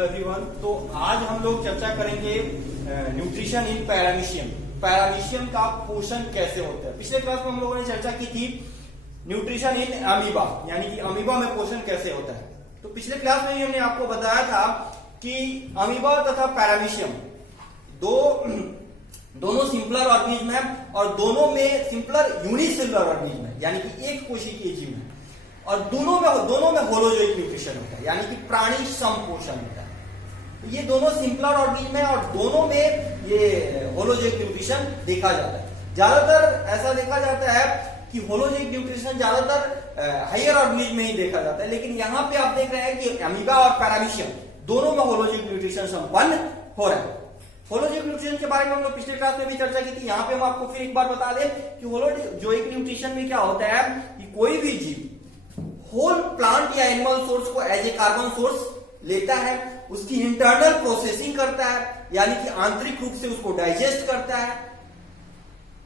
Hello everyone. तो आज हम लोग चर्चा करेंगे न्यूट्रिशन इन पैरामीशियम। पैरामीशियम का पोषण कैसे होता है। पिछले क्लास में हम लोगों ने चर्चा की थी न्यूट्रिशन इन अमीबा, यानी कि अमीबा में पोषण कैसे होता है। तो पिछले क्लास में ही हमने आपको बताया था कि अमीबा तथा पैरामीशियम दोनों सिंपलर ऑर्गेनिज्म है और दोनों में सिंपलर यूनिसेलुलर ऑर्गेनिज्म है, यानी कि एक कोशिकीय जीव है और दोनों में होलोजोइक न्यूट्रिशन होता है, यानी कि प्राणी समपोषण होता है। ये दोनों सिंपलर ऑर्गेनिज्म है और दोनों में ये होलोजोइक न्यूट्रिशन देखा जाता है। ज्यादातर ऐसा देखा जाता है कि होलोजोइक न्यूट्रिशन ज्यादातर हायर ऑर्गेनिज्म में ही देखा जाता है, लेकिन यहाँ पे आप देख रहे हैं कि अमीबा और पैरामीशियम दोनों में होलोजोइक न्यूट्रिशन संपन्न हो रहा है। होलोजोइक न्यूट्रिशन के बारे में हम लोग पिछले क्लास में भी चर्चा की थी। यहाँ पे हम आपको फिर एक बार बता दें कि होलोजोइक न्यूट्रिशन में क्या होता है कि कोई भी जीव होल प्लांट या एनिमल सोर्स को एज ए कार्बन सोर्स लेता है, उसकी इंटरनल प्रोसेसिंग करता है, यानी कि आंतरिक रूप से उसको डाइजेस्ट करता है।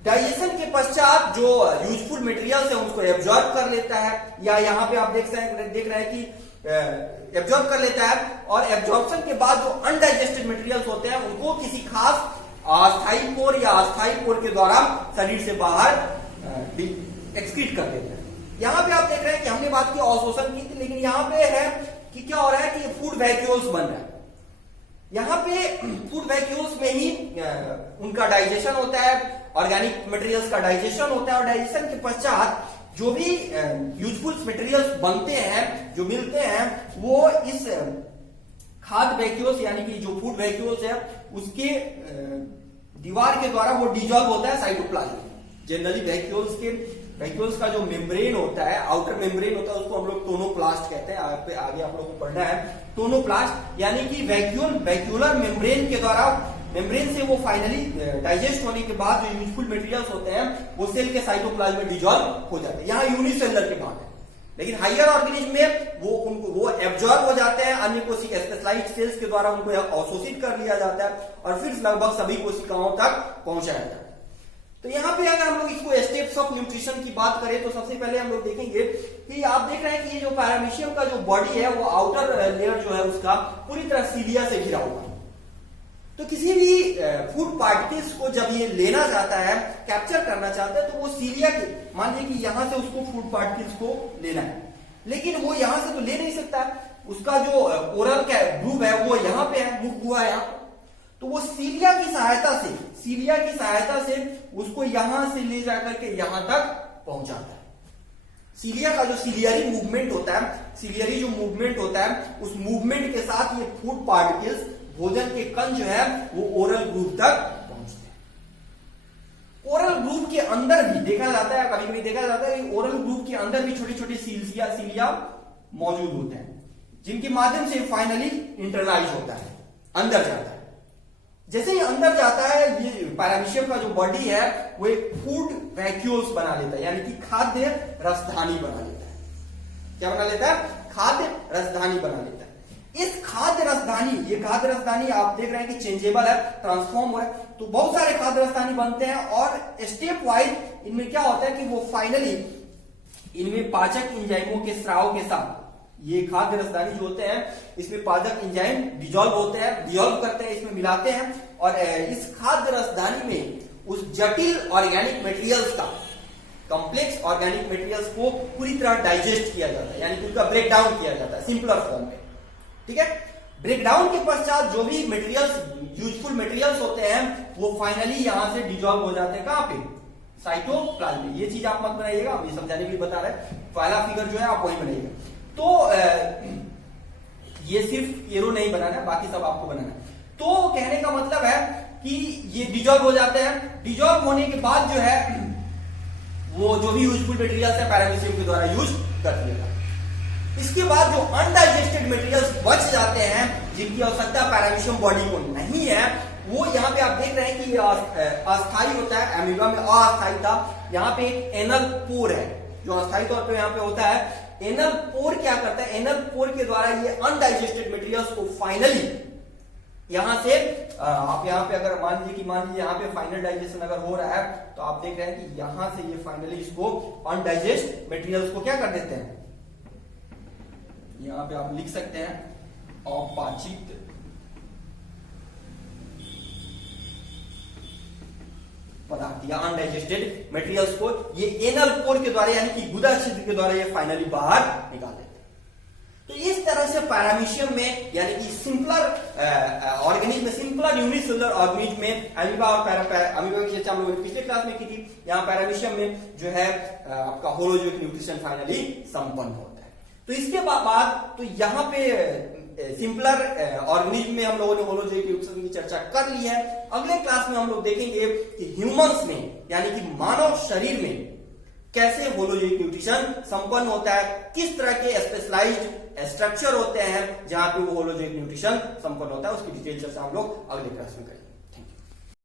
डाइजेशन के पश्चात जो यूजफुल मटेरियल्स है उसको एब्जॉर्ब कर लेता है, या यहाँ पे आप देख रहे हैं कि एब्जॉर्ब कर लेता है और एब्जॉर्प्शन के बाद जो अनडाइजेस्टेड मटेरियल्स होते हैं उनको किसी खास अस्थायी पोर या अस्थायी पोर के द्वारा शरीर से बाहर एक्सक्रीट कर देता है। यहाँ पे आप देख रहे हैं कि हमने बात की अवशोषण की थी, लेकिन यहाँ पे है कि क्या हो रहा है कि फूड वैक्यूल्स बन रहा है। यहाँ पे फूड वैक्यूल्स में ही उनका डाइजेशन होता है, ऑर्गेनिक मटेरियल्स का डाइजेशन होता है और डाइजेशन के पश्चात जो भी यूजफुल मटेरियल्स बनते हैं, जो मिलते हैं, वो इस खाद्य वैक्यूल्स यानी कि जो फूड वैक्यूल्स है उसके दीवार के द्वारा वो डिजॉल्व होता है साइटोप्लाज्म। जनरली वैक्यूल्स का जो मेम्ब्रेन होता है, आउटर मेम्ब्रेन होता है, उसको हम लोग टोनोप्लास्ट कहते हैं। आगे आप लोगों को पढ़ना है टोनोप्लास्ट, यानी कि वैक्यूलर मेम्ब्रेन के द्वारा मेम्ब्रेन से वो फाइनली डाइजेस्ट होने के बाद जो यूजफुल मटेरियल्स होते हैं वो सेल के साइटोप्लाज्म में डिजॉल्व हो जाते हैं। यहाँ यूनिसेलुलर की बात है, लेकिन हायर ऑर्गेनिज्म में वो एब्जॉर्ब हो जाते हैं, अन्य कोशिका स्पेशलाइज्ड सेल्स के द्वारा उनको अवशोषित कर लिया जाता है और फिर लगभग सभी कोशिकाओं तक पहुंचाया जाता है। तो यहाँ पे अगर हम लोग इसको स्टेप्स ऑफ न्यूट्रिशन की बात करें तो सबसे पहले हम लोग देखेंगे कि आप देख रहे हैं कि ये जो पैरामीशियम का जो बॉडी है वो आउटर लेयर जो है उसका पूरी तरह सीलिया से घिरा हुआ है। तो किसी भी फूड पार्टिकल्स को जब ये लेना चाहता है, कैप्चर करना चाहता है, तो वो सीलिया के मान लीजिए कि यहां से उसको फूड पार्टिकल्स को लेना है, लेकिन वो यहां से तो ले नहीं सकता। उसका जो ओरल ग्रूव है वो यहाँ पे है, मुख हुआ है यहाँ, तो वो सीलिया की सहायता से उसको यहां से ले जाकर के यहां तक पहुंचाता है। सीलिया का जो सीलियरी मूवमेंट होता है, उस मूवमेंट के साथ ये फूड पार्टिकल्स, भोजन के कण जो है वो ओरल ग्रूव तक पहुंचते हैं। ओरल ग्रूव के अंदर भी देखा जाता है, कभी कभी देखा जाता है कि ओरल ग्रूव के अंदर भी छोटी छोटी सीलिया मौजूद होते हैं, जिनके माध्यम से फाइनली इंटरलाइज होता है, अंदर जाता है। जैसे ही अंदर जाता है, ये पैरामीशियम का जो बॉडी है वो एक फूड वैक्यूल्स बना लेता है, यानी कि खाद्य रसधानी बना लेता है। क्या बना लेता है? खाद्य रसधानी बना लेता है। इस खाद्य रसधानी आप देख रहे हैं कि चेंजेबल है, ट्रांसफॉर्म हो रहा है। तो बहुत सारे खाद्य रसधानी बनते हैं और स्टेप वाइज इनमें क्या होता है कि वो फाइनली इनमें पाचक एंजाइमों के स्राव के साथ, ये खाद्य रसधानी जो होते हैं इसमें पाचक एंजाइम डिजॉल्व करते हैं, इसमें मिलाते हैं और इस खाद्य रसधानी में उस जटिल ऑर्गेनिक मटेरियल्स का, कॉम्प्लेक्स ऑर्गेनिक मटेरियल्स को पूरी तरह डाइजेस्ट किया जाता है, यानी कि उनका ब्रेक डाउन किया जाता है सिंपलर फॉर्म में। ठीक है, ब्रेकडाउन के पश्चात जो भी मटेरियल्स, यूजफुल मटेरियल्स होते हैं वो फाइनली यहां से डिजॉल्व हो जाते हैं। कहां पे? साइटोप्लाज्म में। ये चीज आप मत बनाइएगा, हम ये समझाने के लिए बता रहे हैं। पहला फिगर जो है आप वही बनाइएगा। तो ये सिर्फ एरो नहीं बनाना है, बाकी सब आपको बनाना है। तो कहने का मतलब है कि ये डिजॉल्व हो जाते हैं। डिजॉल्व होने के बाद जो है वो जो भी यूजफुल मटेरियल्स है पैरामीशियम के द्वारा यूज कर लिया। इसके बाद जो अनडाइजेस्टेड मटेरियल्स बच जाते हैं, जिनकी आवश्यकता पैरामीशियम बॉडी को नहीं है, वो यहाँ पे आप देख रहे हैं कि अस्थायी होता है। अमीबा में अस्थायी था, यहाँ पे एक एनल पोर है जो अस्थायी तौर पे यहाँ पे होता है। एनल पोर क्या करता है? एनल पोर के द्वारा ये अनडाइजेस्टेड मटेरियल्स को फाइनली यहां से आप यहाँ पे अगर मान लीजिए यहाँ पे फाइनल डाइजेशन अगर हो रहा है, तो आप देख रहे हैं कि यहां से ये फाइनली इसको अनडाइजेस्ट मटेरियल्स को क्या कर देते हैं, यहाँ पे आप लिख सकते हैं अपाचित पदार्थ या अनडाइजेस्टेड मटेरियल्स को ये एनल पोर के द्वारा यानी कि गुदा छिद्र के द्वारा ये फाइनली बाहर निकाल देते हैं। तो इस तरह से पैरामीशियम में यानी कि सिंपलर ऑर्गेनिज्म में, सिंपलर यूनिसेलुलर ऑर्गेनिज्म में अमीबा और अमीबा की चर्चा हम लोगों ने पिछले क्लास में की थी। यहाँ पैरामीशियम में जो है आपका होलोजोइक न्यूट्रिशन फाइनली संपन्न होता है। तो इसके बाद तो यहाँ पे सिंपलर ऑर्गेनिज्म में हम लोगों ने होलोजोइक न्यूट्रिशन की चर्चा कर ली है। अगले क्लास में हम लोग देखेंगे कि ह्यूमंस में यानी कि मानव शरीर में कैसे होलोजोइक न्यूट्रिशन संपन्न होता है, किस तरह के स्पेशलाइज्ड स्ट्रक्चर होते हैं जहां पे वो होलोजोइक न्यूट्रिशन संपन्न होता है, उसकी डिटेल चर्चा हम लोग अगले क्लास में करेंगे।